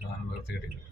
സാധനം നിർത്തിയിട്ടില്ല അതാണ്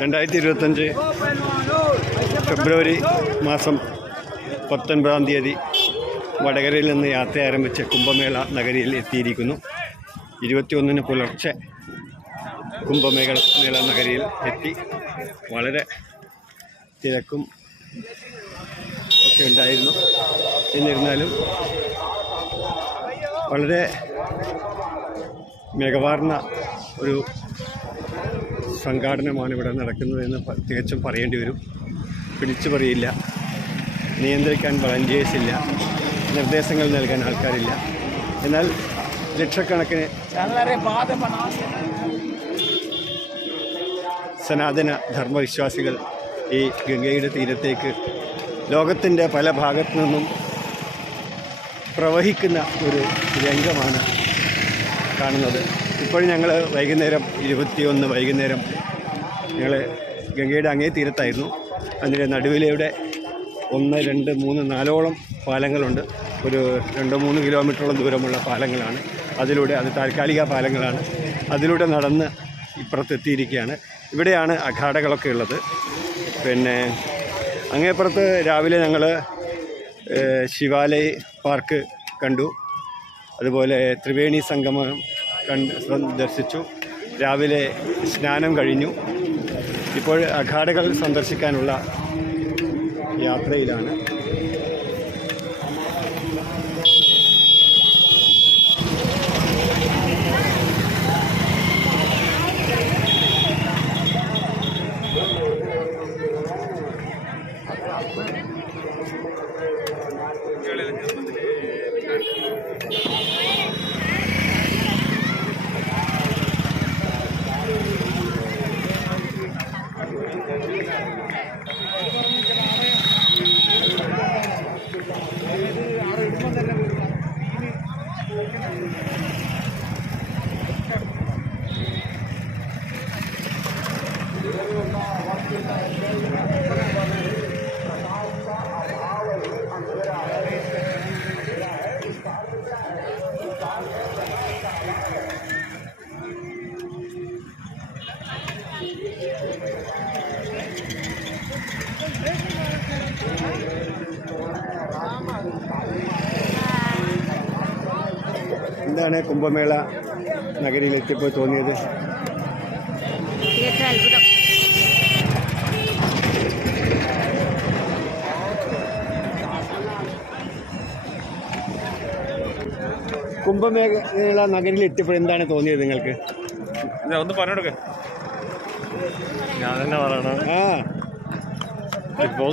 രണ്ടായിരത്തി ഇരുപത്തഞ്ച് ഫെബ്രുവരി മാസം പത്തൊൻപതാം തീയതി വടകരയിൽ നിന്ന് യാത്ര ആരംഭിച്ച കുംഭമേള നഗരിയിൽ എത്തിയിരിക്കുന്നു. ഇരുപത്തിയൊന്നിന് പുലർച്ചെ കുംഭമേള മേള നഗരിയിൽ എത്തി. വളരെ തിരക്കും ഒക്കെ ഉണ്ടായിരുന്നു. എന്നിരുന്നാലും വളരെ മികവാർന്ന ഒരു സംഘാടനമാണ് ഇവിടെ നടക്കുന്നതെന്ന് എന്ന് തികച്ചും പറയേണ്ടി വരും. പിടിച്ചു പറയില്ല. നിയന്ത്രിക്കാൻ വളണ്ടിയേഴ്സ് ഇല്ല. നിർദ്ദേശങ്ങൾ നൽകാൻ ആൾക്കാരില്ല. എന്നാൽ ലക്ഷക്കണക്കിന് സനാതന ധർമ്മവിശ്വാസികൾ ഈ ഗംഗയുടെ തീരത്തേക്ക് ലോകത്തിന്റെ പല ഭാഗത്തു നിന്നും പ്രവഹിക്കുന്ന ഒരു രംഗമാണ് കാണുന്നത്. ഇപ്പോൾ ഞങ്ങൾ വൈകുന്നേരം ഇരുപത്തിയൊന്ന് വൈകുന്നേരം ഞങ്ങൾ ഗംഗയുടെ അങ്ങേ തീരത്തായിരുന്നു. അതിന്റെ നടുവിലൂടെ ഒന്ന് രണ്ട് മൂന്ന് നാലോളം പാലങ്ങളുണ്ട്. ഒരു രണ്ട് മൂന്ന് കിലോമീറ്ററോളം ദൂരമുള്ള പാലങ്ങളാണ്. അതിലൂടെ അത് താൽക്കാലിക പാലങ്ങളാണ്. അതിലൂടെ നടന്ന് ഇപ്പുറത്തെത്തിയിരിക്കുകയാണ്. ഇവിടെയാണ് അഖാടകളൊക്കെ ഉള്ളത്. പിന്നെ അങ്ങേപ്പുറത്ത് രാവിലെ ഞങ്ങൾ ശിവാലയ പാർക്ക് കണ്ടു. അതുപോലെ ത്രിവേണി സംഗമം കണ്ട് സന്ദർശിച്ചു രാവിലെ സ്നാനം കഴിഞ്ഞു. ഇപ്പോൾ അഖാഡകൾ സന്ദർശിക്കാനുള്ള യാത്രയിലാണ്. ஆறு എന്താണ് കുംഭമേള നഗരിയിൽ എത്തിയപ്പോൾ തോന്നിയത് അത്ഭുതം. കുംഭമേള നഗരിയിൽ എത്തിയപ്പോൾ എന്താണ് തോന്നിയത് നിങ്ങൾക്ക്? ഒന്ന് പറഞ്ഞോടൊക്കെ ഞാൻ തന്നെ പറയണം ആ. ഇപ്പോ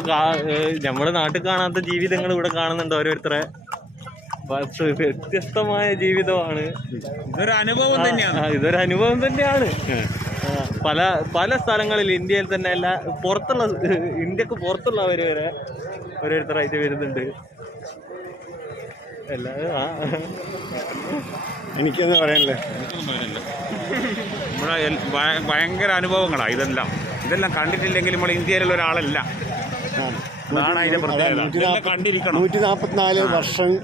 നമ്മുടെ നാട്ടിൽ കാണാത്ത ജീവിതങ്ങൾ ഇവിടെ കാണുന്നുണ്ട് ഓരോരുത്തരെ. വ്യത്യസ്തമായ ജീവിതമാണ്. ഇതൊരു അനുഭവം തന്നെയാണ്. ഇതൊരു അനുഭവം തന്നെയാണ്. പല പല സ്ഥലങ്ങളിൽ ഇന്ത്യയിൽ തന്നെ അല്ല പുറത്തുള്ള ഇന്ത്യയ്ക്ക് പുറത്തുള്ളവർ വരെ ഓരോരുത്തരായിട്ട് വരുന്നുണ്ട്. എല്ലാവരും ആ. എനിക്കൊന്നും പറയാനില്ല. എനിക്കൊന്നും ഭയ- ഭയങ്കര അനുഭവങ്ങളാണ് ഇതെല്ലാം. ഇതെല്ലാം കണ്ടിട്ടില്ലെങ്കിൽ നമ്മൾ ഇന്ത്യയിലുള്ള ഒരാളല്ല. അതാണ് അതിന്റെ പ്രത്യേകത. ഇതെല്ലാം കണ്ടിരിക്കണം. നൂറ്റി നാൽപ്പത്തിനാല് വർഷത്തിൽ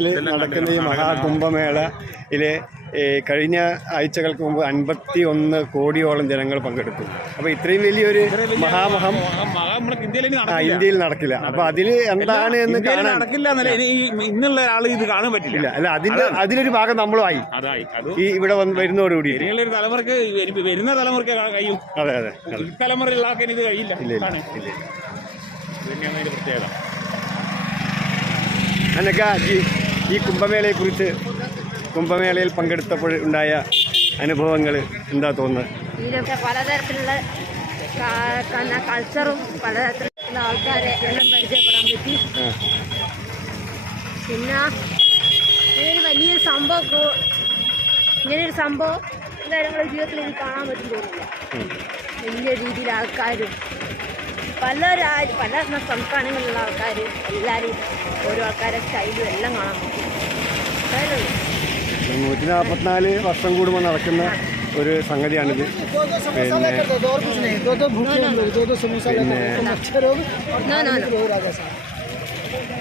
ഇതെല്ലാം നടക്കുന്ന ഈ. മഹാകുംഭമേളയിലെ കഴിഞ്ഞ ആഴ്ചകൾക്ക് മുമ്പ് അൻപത്തി ഒന്ന് കോടിയോളം ജനങ്ങൾ പങ്കെടുത്തു. അപ്പോൾ ഇത്രയും വലിയൊരു മഹാമഹം ഇന്ത്യയിൽ നടക്കില്ല. അപ്പോൾ അതിൽ എന്താണ് എന്ന് നടക്കില്ല ഇന്നുള്ള ആൾ ഇത് കാണാൻ പറ്റില്ല. അല്ല അതിന്റെ അതിലൊരു ഭാഗം നമ്മളുമായി. ഈ ഇവിടെ വരുന്നതോടുകൂടി തലമുറയ്ക്ക് വരുന്ന തലമുറയ്ക്ക് കഴിയും. അതെ അതെ തലമുറയിലുള്ള ആൾക്കാർ ഇത് കഴിയില്ല. ഇല്ല ഇല്ല പ്രത്യേകത. അനക്ക ഈ ഈ കുംഭമേളയെ കുറിച്ച് കുംഭമേളയിൽ പങ്കെടുത്തപ്പോൾ ഉണ്ടായ അനുഭവങ്ങൾ എന്താ തോന്നുന്നത്? ഇതിലൊക്കെ പലതരത്തിലുള്ള കൾച്ചറും പലതരത്തിലുള്ള ആൾക്കാരെ എല്ലാം പരിചയപ്പെടാൻ പറ്റി. പിന്നെ ഇതൊരു വലിയൊരു സംഭവം ഇങ്ങനൊരു സംഭവം എന്തായാലും നമ്മുടെ ജീവിതത്തിൽ എനിക്ക് കാണാൻ പറ്റും തോന്നില്ല. വലിയ രീതിയിൽ ആൾക്കാരും പല രാജ്യ പല സംസ്ഥാനങ്ങളിലുള്ള ആൾക്കാർ എല്ലാവരും ഓരോ ആൾക്കാരെ സ്റ്റൈലും എല്ലാം കാണാൻ പറ്റും. നൂറ്റി നാൽപ്പത്തിനാല് വർഷം കൂടുമ്പോൾ നടക്കുന്ന ഒരു സംഗതിയാണിത്.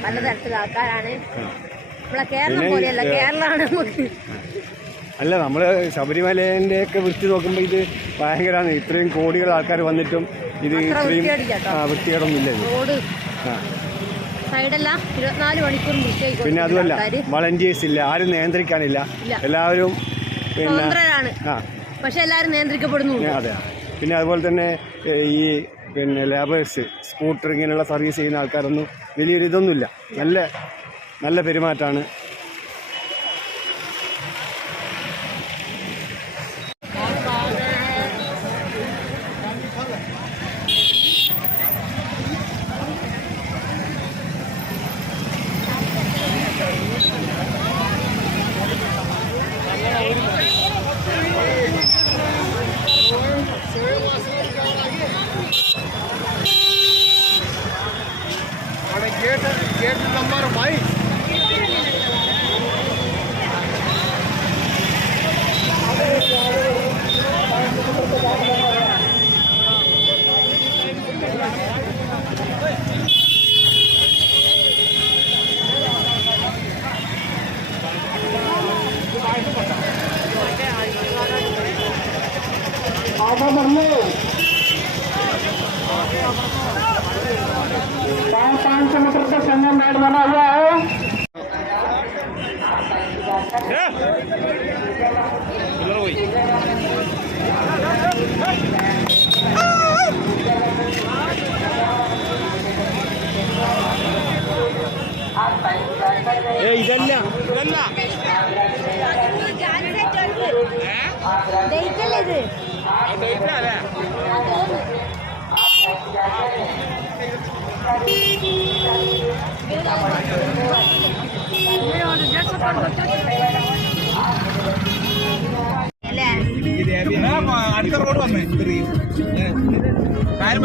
പലതരത്തിലുള്ള ആൾക്കാരാണ്. നമ്മളെ കേരളം പോലെയല്ല കേരളമാണ് നമുക്ക്. അല്ല നമ്മൾ ശബരിമലേന്റെ ഒക്കെ വൃത്തി നോക്കുമ്പോൾ ഇത് ഭയങ്കരമാണ് ഇത്രയും കോടികൾ ആൾക്കാർ വന്നിട്ടും ഇത് ഇത്രയും. ഇല്ല വൃത്തികേടൊന്നുമില്ല ഇത്. ആ. വൃത്തിയാക്കി പിന്നെ അതുമല്ല വളണ്ടിയേഴ്സ് ഇല്ല ആരും നിയന്ത്രിക്കാനില്ല. എല്ലാവരും പിന്നെ ആ. പക്ഷെ എല്ലാവരും നിയന്ത്രിക്കപ്പെടുന്നു അതെ. പിന്നെ അതുപോലെ തന്നെ ഈ പിന്നെ ലേബേഴ്സ് സ്കൂട്ടർ ഇങ്ങനെയുള്ള സർവീസ് ചെയ്യുന്ന ആൾക്കാരൊന്നും വലിയൊരു ഇതൊന്നുമില്ല നല്ല നല്ല പെരുമാറ്റമാണ്. ఆగమన్లు पांच सौ मीटर का संगम बैठ बना हुआ है അടുത്ത റോഡ് വന്നേ കാര്യം